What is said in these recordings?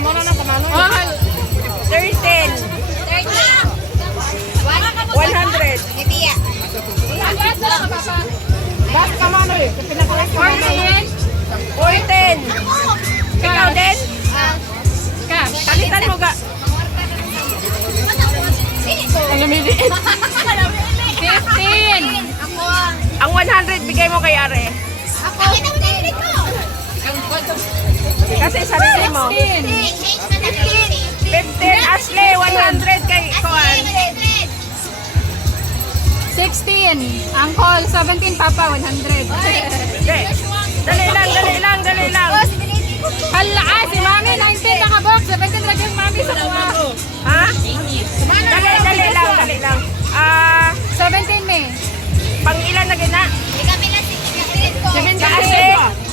mo na kamano. 13. 100. Bibiya. Last kamano eh. Pinakalas kamano. 14. Ikaw din? Palitan mo ga. Ang lumiliit. 15. Ako. Ang 100 bigay mo kay Are. Ako. Kasi sarili mo. 15. Ashley, 100 kay Kuan. 16. Uncle, 17. Papa, 100. Dali lang. Hala, si Mami, 19 nakabok. 17 lagi yung Mami sa kuha. Ha? Dali lang. 17 May. Pang ilan na gina? Kami na 16 ko. 16.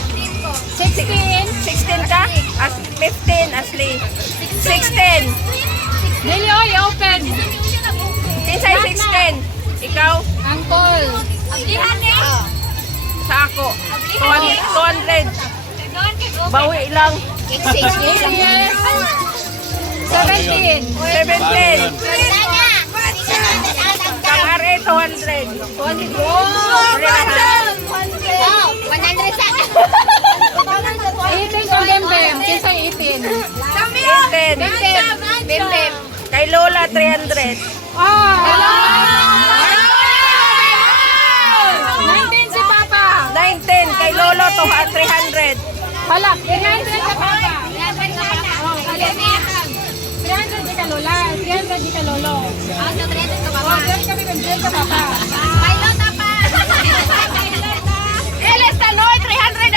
16. 16 ka? 15, Ashley. 16. Dili, oy, open. Kinsay 16? Ikaw? Uncle. Sa ako. 200. Bawi lang. 17. 17. Kang Are, 200. 100 sa 18 kung Bembem. Kinsay 18. 18. Bim. Kay Lola, 300. Oh! 19 si Papa. 19. Kay Lolo, 300. Hala, 300 ka Papa. 300 di ka Lola. 300 di ka Lolo. Oh, dyan kami ka Papa. Eles Tanoy, 300